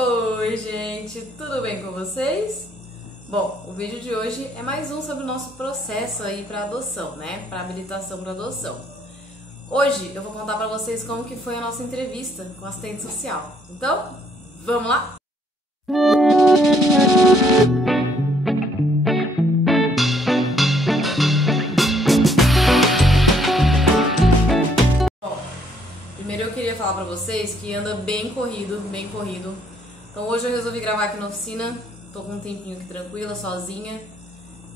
Oi, gente, tudo bem com vocês? Bom, o vídeo de hoje é mais um sobre o nosso processo aí para adoção, né? Para habilitação para adoção. Hoje eu vou contar para vocês como que foi a nossa entrevista com a assistente social. Então, vamos lá? Bom, primeiro eu queria falar para vocês que anda bem corrido, bem corrido. Então hoje eu resolvi gravar aqui na oficina, tô com um tempinho aqui tranquila, sozinha.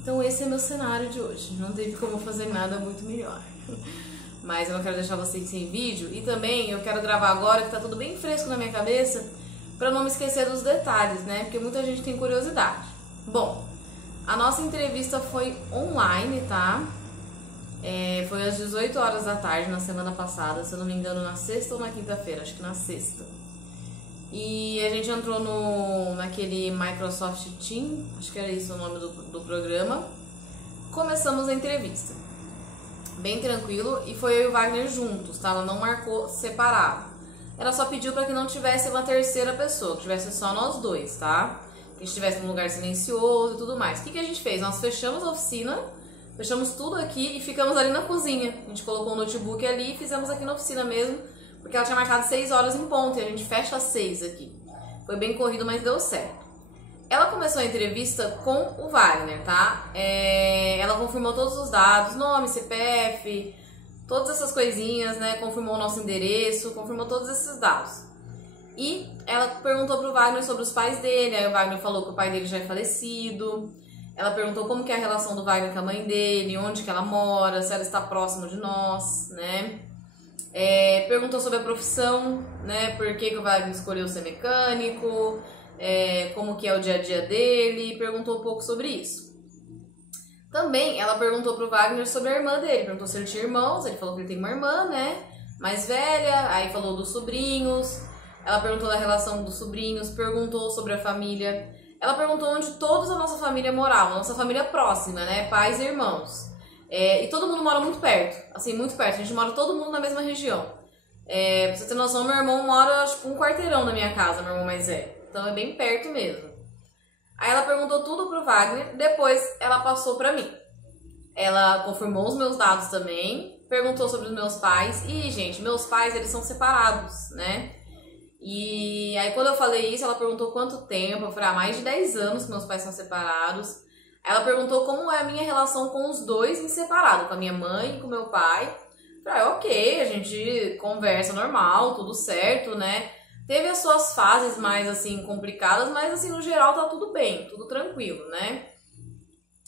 Então esse é meu cenário de hoje, não teve como fazer nada muito melhor. Mas eu não quero deixar vocês sem vídeo e também eu quero gravar agora que tá tudo bem fresco na minha cabeça pra não me esquecer dos detalhes, né? Porque muita gente tem curiosidade. Bom, a nossa entrevista foi online, tá? Foi às 18 horas da tarde na semana passada, se eu não me engano na sexta ou na quinta-feira, acho que na sexta. E a gente entrou naquele Microsoft Teams, acho que era isso o nome do programa. Começamos a entrevista. Bem tranquilo, e foi eu e o Wagner juntos, tá? Ela não marcou separado. Ela só pediu para que não tivesse uma terceira pessoa, que tivesse só nós dois, tá? Que a gente estivesse num lugar silencioso e tudo mais. O que a gente fez? Nós fechamos a oficina, fechamos tudo aqui e ficamos ali na cozinha. A gente colocou o notebook ali e fizemos aqui na oficina mesmo, porque ela tinha marcado 6 horas em ponto e a gente fecha às 6 aqui. Foi bem corrido, mas deu certo. Ela começou a entrevista com o Wagner, tá? Ela confirmou todos os dados, nome, CPF, todas essas coisinhas, né? Confirmou o nosso endereço, confirmou todos esses dados. E ela perguntou pro Wagner sobre os pais dele, aí o Wagner falou que o pai dele já é falecido. Ela perguntou como que é a relação do Wagner com a mãe dele, onde que ela mora, se ela está próxima de nós, né? Perguntou sobre a profissão, né? Por que o Wagner escolheu ser mecânico, como que é o dia a dia dele, perguntou um pouco sobre isso. Também ela perguntou pro Wagner sobre a irmã dele, perguntou se ele tinha irmãos, ele falou que ele tem uma irmã, né? Mais velha, aí falou dos sobrinhos, ela perguntou da relação dos sobrinhos, perguntou sobre a família, ela perguntou onde todos a nossa família morava, nossa família próxima, né? Pais e irmãos. E todo mundo mora muito perto, assim, muito perto. A gente mora todo mundo na mesma região. Pra você ter noção, meu irmão mora, acho que um quarteirão da minha casa, meu irmão mais velho. Então é bem perto mesmo. Aí ela perguntou tudo pro Wagner, depois ela passou pra mim. Ela confirmou os meus dados também, perguntou sobre os meus pais. E, gente, meus pais, eles são separados, né? E aí quando eu falei isso, ela perguntou quanto tempo. Eu falei, há mais de 10 anos que meus pais são separados. Ela perguntou como é a minha relação com os dois em separado, com a minha mãe e com meu pai. Eu falei, ok, a gente conversa normal, tudo certo, né? Teve as suas fases mais, assim, complicadas, mas, assim, no geral tá tudo bem, tudo tranquilo, né?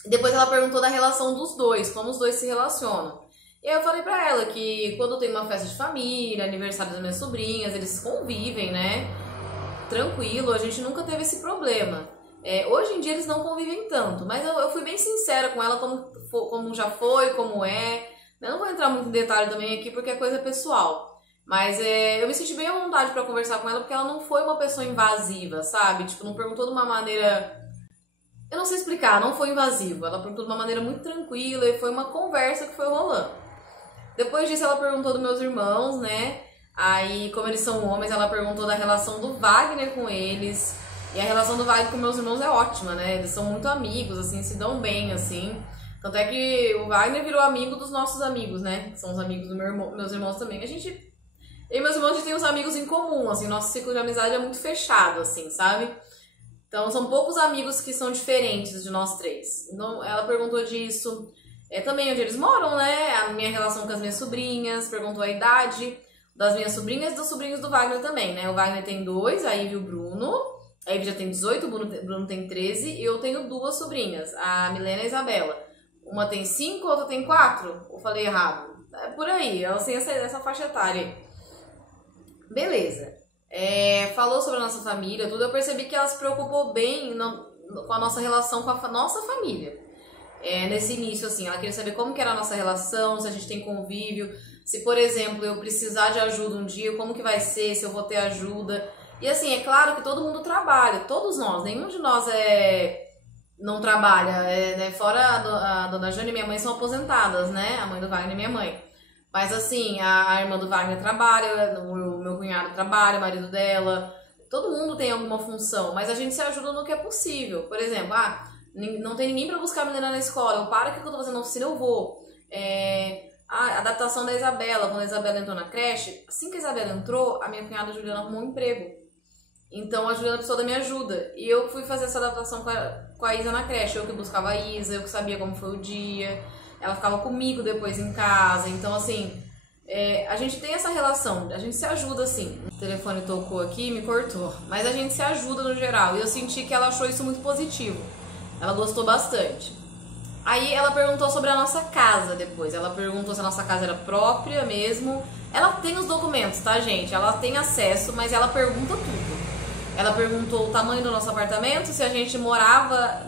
Depois ela perguntou da relação dos dois, como os dois se relacionam. E aí eu falei pra ela que quando tem uma festa de família, aniversário das minhas sobrinhas, eles convivem, né? Tranquilo, a gente nunca teve esse problema. Hoje em dia eles não convivem tanto, mas eu fui bem sincera com ela como já foi, como é. Eu não vou entrar muito em detalhe também aqui porque é coisa pessoal. Mas eu me senti bem à vontade pra conversar com ela porque ela não foi uma pessoa invasiva, sabe? Tipo, não perguntou de uma maneira... Eu não sei explicar, não foi invasiva. Ela perguntou de uma maneira muito tranquila e foi uma conversa que foi rolando. Depois disso ela perguntou dos meus irmãos, né? Aí, como eles são homens, ela perguntou da relação do Wagner com eles. E a relação do Wagner com meus irmãos é ótima, né? Eles são muito amigos, assim, se dão bem, assim. Tanto é que o Wagner virou amigo dos nossos amigos, né? Que são os amigos dos meus irmãos também. Eu e meus irmãos, a gente tem uns amigos em comum, assim. Nosso ciclo de amizade é muito fechado, assim, sabe? Então, são poucos amigos que são diferentes de nós três. Então, ela perguntou disso. Também onde eles moram, né? A minha relação com as minhas sobrinhas. Perguntou a idade das minhas sobrinhas e dos sobrinhos do Wagner também, né? O Wagner tem 2, a Ivy e o Bruno. A Ivy já tem 18, o Bruno tem 13 e eu tenho 2 sobrinhas, a Milena e a Isabela. Uma tem 5, a outra tem 4. Eu falei errado. É por aí, elas têm essa faixa etária aí. Beleza. Falou sobre a nossa família, tudo. Eu percebi que ela se preocupou bem com a nossa relação com a nossa família. Nesse início, assim, ela queria saber como que era a nossa relação, se a gente tem convívio, se, por exemplo, eu precisar de ajuda um dia, como que vai ser, se eu vou ter ajuda. E assim, é claro que todo mundo trabalha, todos nós, nenhum de nós não trabalha, né? Fora a dona Jane e minha mãe são aposentadas, né? A mãe do Wagner e minha mãe. Mas assim, a irmã do Wagner trabalha, o meu cunhado trabalha, o marido dela, todo mundo tem alguma função, mas a gente se ajuda no que é possível. Por exemplo, não tem ninguém pra buscar a menina na escola, eu paro que eu tô fazendo na oficina, eu vou. A adaptação da Isabela, quando a Isabela entrou na creche, assim que a Isabela entrou, a minha cunhada Juliana arrumou um emprego. Então a Juliana precisou da minha ajuda. E eu fui fazer essa adaptação com a Isa na creche. Eu que buscava a Isa, eu que sabia como foi o dia. Ela ficava comigo depois em casa. Então, assim, a gente tem essa relação, a gente se ajuda assim. O telefone tocou aqui e me cortou. Mas a gente se ajuda no geral. E eu senti que ela achou isso muito positivo. Ela gostou bastante. Aí ela perguntou sobre a nossa casa depois. Ela perguntou se a nossa casa era própria mesmo. Ela tem os documentos, tá, gente? Ela tem acesso, mas ela pergunta tudo. Ela perguntou o tamanho do nosso apartamento, se a gente morava,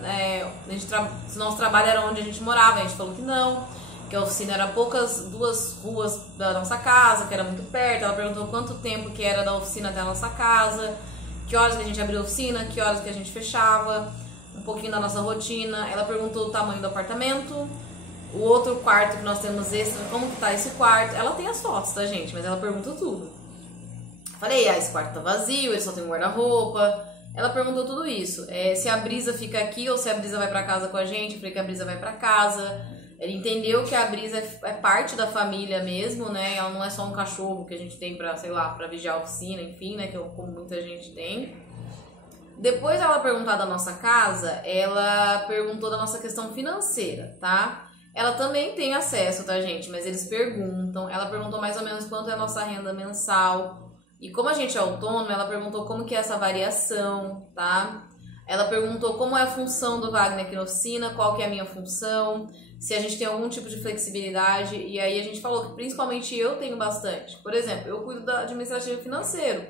se nosso trabalho era onde a gente morava. A gente falou que não, que a oficina era duas ruas da nossa casa, que era muito perto. Ela perguntou quanto tempo que era da oficina até a nossa casa, que horas que a gente abria a oficina, que horas que a gente fechava, um pouquinho da nossa rotina. Ela perguntou o tamanho do apartamento, o outro quarto que nós temos extra, como que tá esse quarto. Ela tem as fotos, tá, gente? Mas ela perguntou tudo. Falei, esse quarto tá vazio, ele só tem um guarda-roupa. Ela perguntou tudo isso. Se a Brisa fica aqui ou se a Brisa vai pra casa com a gente. Eu falei que a Brisa vai pra casa. Ele entendeu que a Brisa é parte da família mesmo, né? Ela não é só um cachorro que a gente tem pra, sei lá, pra vigiar a oficina, enfim, né? Que como muita gente tem. Depois dela perguntar da nossa casa, ela perguntou da nossa questão financeira, tá? Ela também tem acesso, tá, gente? Mas eles perguntam. Ela perguntou mais ou menos quanto é a nossa renda mensal. E como a gente é autônomo, ela perguntou como que é essa variação, tá? Ela perguntou como é a função do Wagner aqui na oficina, qual que é a minha função, se a gente tem algum tipo de flexibilidade. E aí a gente falou que principalmente eu tenho bastante. Por exemplo, eu cuido da administrativo financeiro.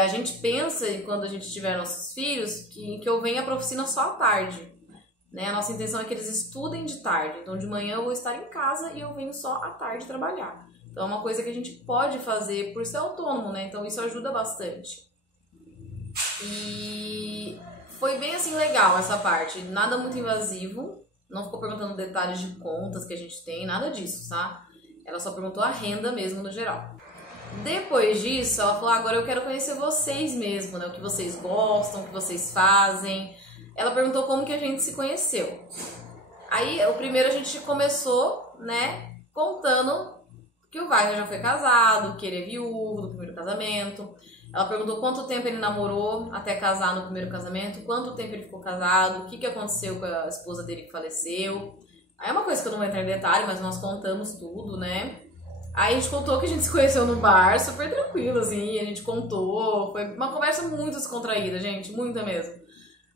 A gente pensa, quando a gente tiver nossos filhos, que eu venha para a oficina só à tarde. Né? A nossa intenção é que eles estudem de tarde. Então de manhã eu vou estar em casa e eu venho só à tarde trabalhar. Então é uma coisa que a gente pode fazer por ser autônomo, né? Então isso ajuda bastante. E foi bem assim legal essa parte, nada muito invasivo, não ficou perguntando detalhes de contas que a gente tem, nada disso, tá? Ela só perguntou a renda mesmo no geral. Depois disso, ela falou, agora eu quero conhecer vocês mesmo, né? O que vocês gostam, o que vocês fazem. Ela perguntou como que a gente se conheceu. Aí, o primeiro a gente começou, né, contando que o Wagner já foi casado, que ele é viúvo do primeiro casamento. Ela perguntou quanto tempo ele namorou até casar no primeiro casamento, quanto tempo ele ficou casado, o que aconteceu com a esposa dele que faleceu. Aí é uma coisa que eu não vou entrar em detalhe, mas nós contamos tudo, né? Aí a gente contou que a gente se conheceu no bar, super tranquilo, assim, a gente contou. Foi uma conversa muito descontraída, gente, muita mesmo.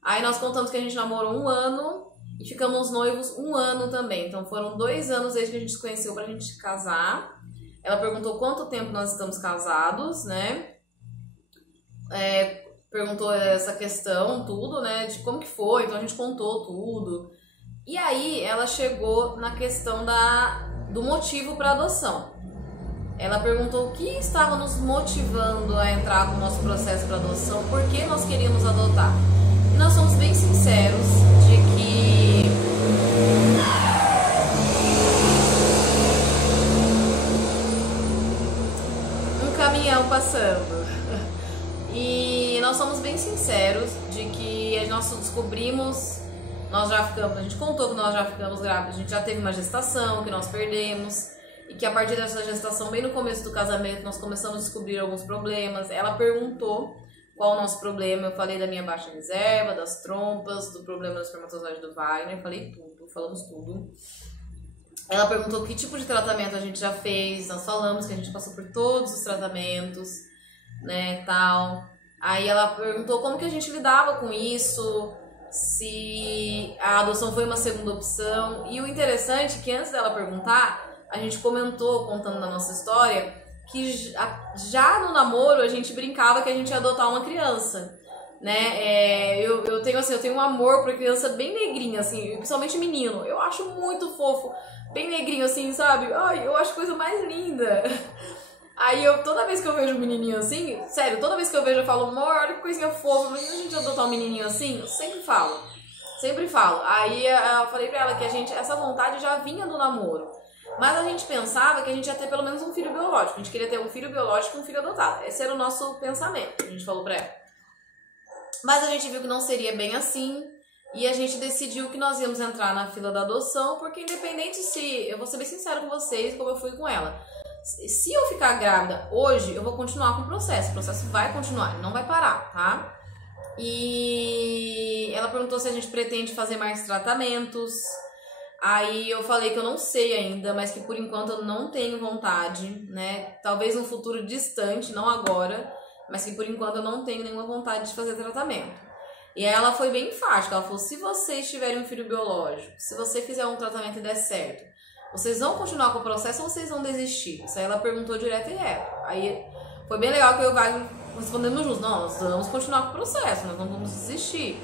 Aí nós contamos que a gente namorou 1 ano e ficamos noivos 1 ano também. Então foram 2 anos desde que a gente se conheceu pra gente casar. Ela perguntou quanto tempo nós estamos casados, né? Perguntou essa questão, tudo, né? De como que foi, então a gente contou tudo. E aí ela chegou na questão do motivo para adoção. Ela perguntou o que estava nos motivando a entrar no nosso processo para adoção, por que nós queríamos adotar. E nós somos bem sinceros de que um caminhão passando. E nós somos bem sinceros de que nós descobrimos, a gente contou que nós já ficamos grávidos, a gente já teve uma gestação que nós perdemos. E que a partir dessa gestação, bem no começo do casamento, nós começamos a descobrir alguns problemas. Ela perguntou qual o nosso problema. Eu falei da minha baixa reserva, das trompas, do problema do espermatozoide do Wagner. Falei tudo, falamos tudo. Ela perguntou que tipo de tratamento a gente já fez. Nós falamos que a gente passou por todos os tratamentos, né, tal. Aí ela perguntou como que a gente lidava com isso, se a adoção foi uma segunda opção. E o interessante é que antes dela perguntar, a gente comentou, contando da nossa história, que já no namoro a gente brincava que a gente ia adotar uma criança, né? Eu tenho um amor por criança bem negrinha, assim, principalmente menino. Eu acho muito fofo, bem negrinho, assim, sabe? Ai, eu acho a coisa mais linda. Aí toda vez que eu vejo um menininho assim, sério, toda vez que eu vejo eu falo, amor, olha que coisinha fofa, imagina a gente adotar um menininho assim, eu sempre falo. Aí eu falei pra ela que essa vontade já vinha do namoro. Mas a gente pensava que a gente ia ter pelo menos um filho biológico. A gente queria ter um filho biológico e um filho adotado. Esse era o nosso pensamento, a gente falou pra ela. Mas a gente viu que não seria bem assim e a gente decidiu que nós íamos entrar na fila da adoção, porque independente se... Eu vou ser bem sincera com vocês, como eu fui com ela. Se eu ficar grávida hoje, eu vou continuar com o processo vai continuar, não vai parar, tá? E ela perguntou se a gente pretende fazer mais tratamentos. Aí eu falei que eu não sei ainda, mas que por enquanto eu não tenho vontade, né? Talvez no futuro distante, não agora, mas que por enquanto eu não tenho nenhuma vontade de fazer tratamento. E aí ela foi bem enfática, ela falou, se vocês tiverem um filho biológico, se você fizer um tratamento e der certo, vocês vão continuar com o processo ou vocês vão desistir? Isso aí ela perguntou direto e reto. Aí foi bem legal que eu e o Wagner respondendo juntos, não, nós vamos continuar com o processo, nós não vamos desistir.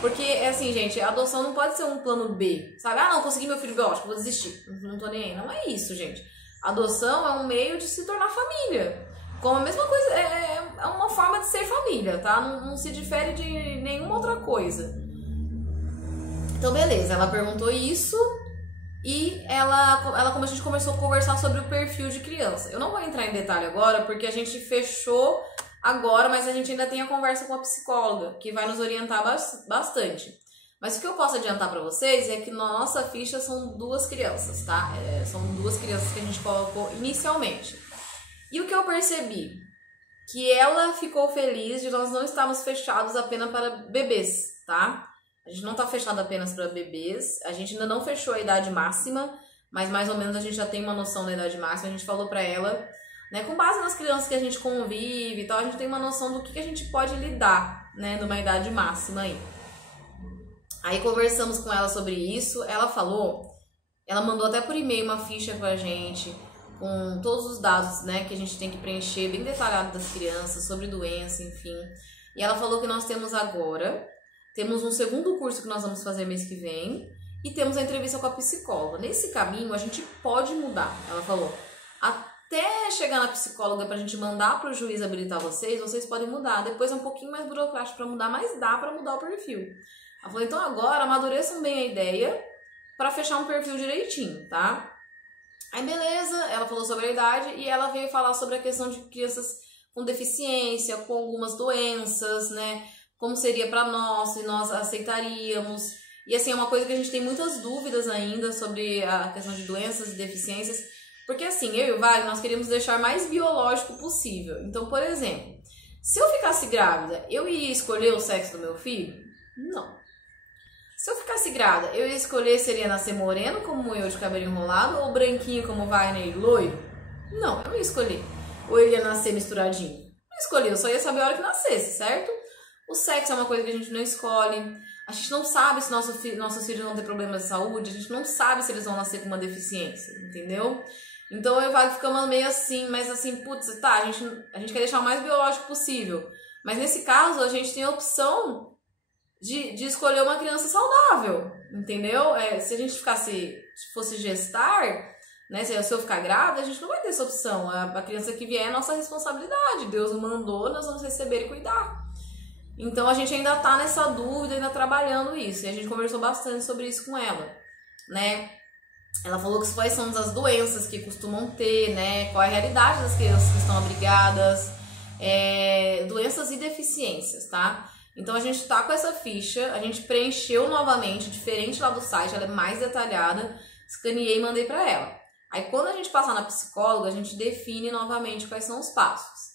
Porque, é assim, gente, a adoção não pode ser um plano B, sabe? Ah, não, consegui meu filho biológico, vou desistir. Não tô nem aí. Não é isso, gente. A adoção é um meio de se tornar família. Como a mesma coisa, é uma forma de ser família, tá? Não se difere de nenhuma outra coisa. Então, beleza, ela perguntou isso e como a gente começou a conversar sobre o perfil de criança. Eu não vou entrar em detalhe agora, porque a gente fechou agora, mas a gente ainda tem a conversa com a psicóloga, que vai nos orientar bastante. Mas o que eu posso adiantar pra vocês é que na nossa ficha são 2 crianças, tá? São 2 crianças que a gente colocou inicialmente. E o que eu percebi? Que ela ficou feliz de nós não estarmos fechados apenas para bebês, tá? A gente não tá fechado apenas para bebês, a gente ainda não fechou a idade máxima, mas mais ou menos a gente já tem uma noção da idade máxima, a gente falou pra ela... Né, com base nas crianças que a gente convive e tal, a gente tem uma noção do que a gente pode lidar, né, numa idade máxima aí. Aí conversamos com ela sobre isso, ela mandou até por e-mail uma ficha pra gente, com todos os dados, né, que a gente tem que preencher, bem detalhado das crianças, sobre doença, enfim. E ela falou que nós temos um segundo curso que nós vamos fazer mês que vem, e temos a entrevista com a psicóloga. Nesse caminho a gente pode mudar, ela falou. Até chegar na psicóloga pra gente mandar pro juiz habilitar vocês podem mudar. Depois é um pouquinho mais burocrático pra mudar, mas dá pra mudar o perfil. Ela falou, então agora amadureçam bem a ideia pra fechar um perfil direitinho, tá? Aí beleza, ela falou sobre a idade e ela veio falar sobre a questão de crianças com deficiência, com algumas doenças, né? Como seria pra nós, se nós aceitaríamos. E assim, é uma coisa que a gente tem muitas dúvidas ainda sobre a questão de doenças e deficiências. Porque assim, eu e o Wagner, nós queríamos deixar mais biológico possível. Então, por exemplo, se eu ficasse grávida, eu ia escolher o sexo do meu filho? Não. Se eu ficasse grávida, eu ia escolher se ele ia nascer moreno, como eu, de cabelo enrolado, ou branquinho, como o Wagner e loiro? Não, eu não ia escolher. Ou ele ia nascer misturadinho? Não escolhi, eu só ia saber a hora que nascesse, certo? O sexo é uma coisa que a gente não escolhe. A gente não sabe se nossos filhos vão ter problemas de saúde. A gente não sabe se eles vão nascer com uma deficiência, entendeu? Então eu e o Wagner ficamos meio assim, mas assim, putz, tá, a gente quer deixar o mais biológico possível. Mas nesse caso, a gente tem a opção de escolher uma criança saudável, entendeu? Se a gente fosse gestar, né, se eu ficar grávida, a gente não vai ter essa opção. A criança que vier é nossa responsabilidade. Deus nos mandou, nós vamos receber e cuidar. Então a gente ainda tá nessa dúvida, ainda trabalhando isso. E a gente conversou bastante sobre isso com ela, né? Ela falou que quais são as doenças que costumam ter, né? Qual é a realidade das crianças que estão abrigadas, doenças e deficiências, tá? Então a gente tá com essa ficha, a gente preencheu novamente, diferente lá do site, ela é mais detalhada, escaneei e mandei pra ela. Aí quando a gente passar na psicóloga, a gente define novamente quais são os passos.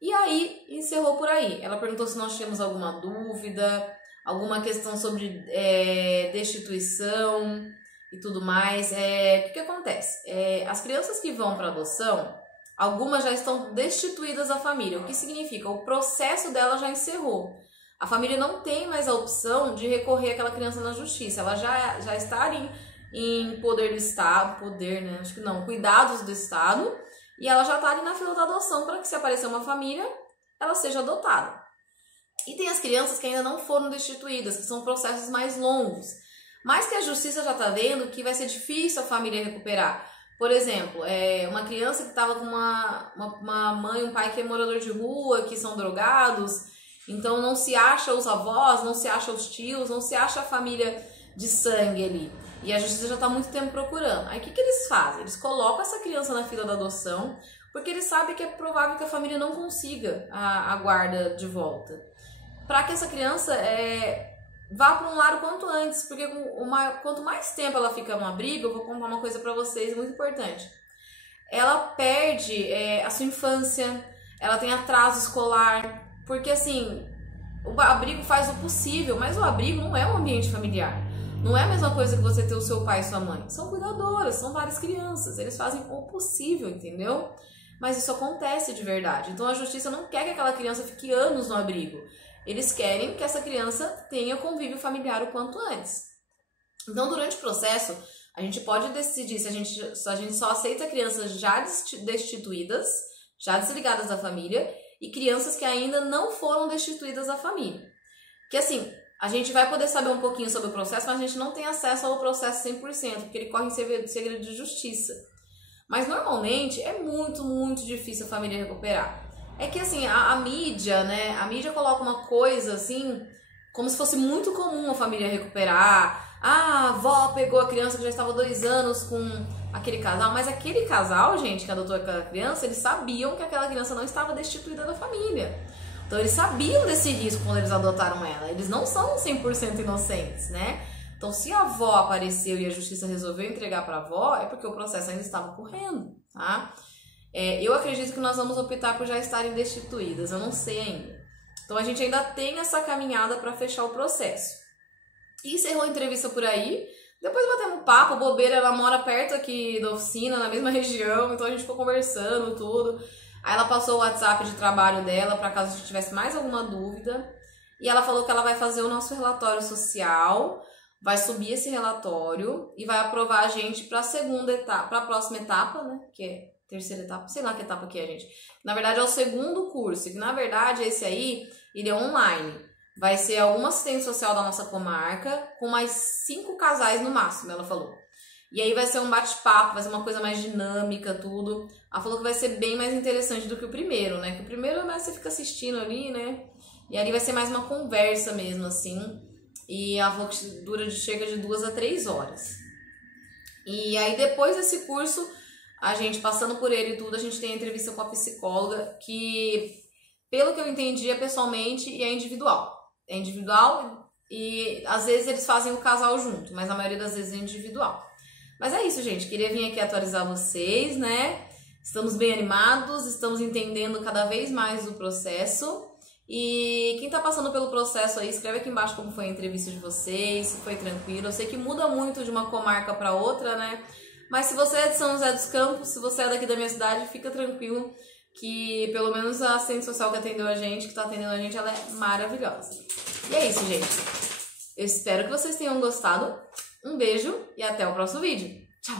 E aí, encerrou por aí. Ela perguntou se nós tínhamos alguma dúvida, alguma questão sobre destituição e tudo mais. O que acontece? As crianças que vão para adoção, algumas já estão destituídas da família. O que significa? O processo dela já encerrou. A família não tem mais a opção de recorrer àquela criança na justiça. Ela já está em poder do Estado, né? Acho que não, cuidados do Estado. E ela já está ali na fila da adoção para que, se aparecer uma família, ela seja adotada. E tem as crianças que ainda não foram destituídas, que são processos mais longos, mas que a justiça já está vendo que vai ser difícil a família recuperar. Por exemplo, uma criança que estava com uma mãe e um pai que é morador de rua, que são drogados, então não se acha os avós, não se acha os tios, não se acha a família de sangue ali. E a justiça já está há muito tempo procurando. Aí o que eles fazem? Eles colocam essa criança na fila da adoção, porque eles sabem que é provável que a família não consiga a guarda de volta. para que essa criança vá para um lar o quanto antes, porque quanto mais tempo ela fica no abrigo, eu vou contar uma coisa para vocês muito importante. Ela perde a sua infância, ela tem atraso escolar, porque assim, o abrigo faz o possível, mas o abrigo não é um ambiente familiar. Não é a mesma coisa que você ter o seu pai e sua mãe. São cuidadoras, são várias crianças, eles fazem o possível, entendeu? Mas isso acontece de verdade. Então a justiça não quer que aquela criança fique anos no abrigo. Eles querem que essa criança tenha convívio familiar o quanto antes. Então, durante o processo, a gente pode decidir se a gente só aceita crianças já destituídas, já desligadas da família, e crianças que ainda não foram destituídas da família. Que assim, a gente vai poder saber um pouquinho sobre o processo, mas a gente não tem acesso ao processo 100%, porque ele corre em segredo de justiça. Mas normalmente é muito, muito difícil a família recuperar. É que assim, a mídia, né? A mídia coloca uma coisa assim, como se fosse muito comum a família recuperar. Ah, a avó pegou a criança que já estava 2 anos com aquele casal. Mas aquele casal, gente, que adotou aquela criança, eles sabiam que aquela criança não estava destituída da família. Então eles sabiam desse risco quando eles adotaram ela. Eles não são 100% inocentes, né? Então se a avó apareceu e a justiça resolveu entregar para a avó, é porque o processo ainda estava correndo, tá? Eu acredito que nós vamos optar por já estarem destituídas, eu não sei ainda. Então a gente ainda tem essa caminhada para fechar o processo. E encerrou a entrevista por aí. Depois batemos papo, bobeira, ela mora perto aqui da oficina, na mesma região, então a gente ficou conversando tudo. Aí ela passou o WhatsApp de trabalho dela para caso a gente tivesse mais alguma dúvida. E ela falou que ela vai fazer o nosso relatório social, vai subir esse relatório e vai aprovar a gente para a segunda etapa, para a próxima etapa, né? Que é terceira etapa, sei lá que etapa que é, gente. Na verdade é o segundo curso, que na verdade esse aí, ele é online. Vai ser alguma assistente social da nossa comarca, com mais 5 casais no máximo, ela falou. E aí vai ser um bate-papo, vai ser uma coisa mais dinâmica, tudo. Ela falou que vai ser bem mais interessante do que o primeiro, né? Que o primeiro é mais você fica assistindo ali, né? E ali vai ser mais uma conversa mesmo, assim. E ela falou que chega de 2 a 3 horas. E aí depois desse curso, a gente passando por ele e tudo, a gente tem a entrevista com a psicóloga, que pelo que eu entendi é pessoalmente e é individual. É individual e às vezes eles fazem o casal junto, mas a maioria das vezes é individual. Mas é isso, gente. Queria vir aqui atualizar vocês, né? Estamos bem animados, estamos entendendo cada vez mais o processo. E quem tá passando pelo processo aí, escreve aqui embaixo como foi a entrevista de vocês, se foi tranquilo. Eu sei que muda muito de uma comarca para outra, né? Mas se você é de São José dos Campos, se você é daqui da minha cidade, fica tranquilo que pelo menos a assistente social que atendeu a gente, que tá atendendo a gente, ela é maravilhosa. E é isso, gente. Eu espero que vocês tenham gostado. Um beijo e até o próximo vídeo. Tchau!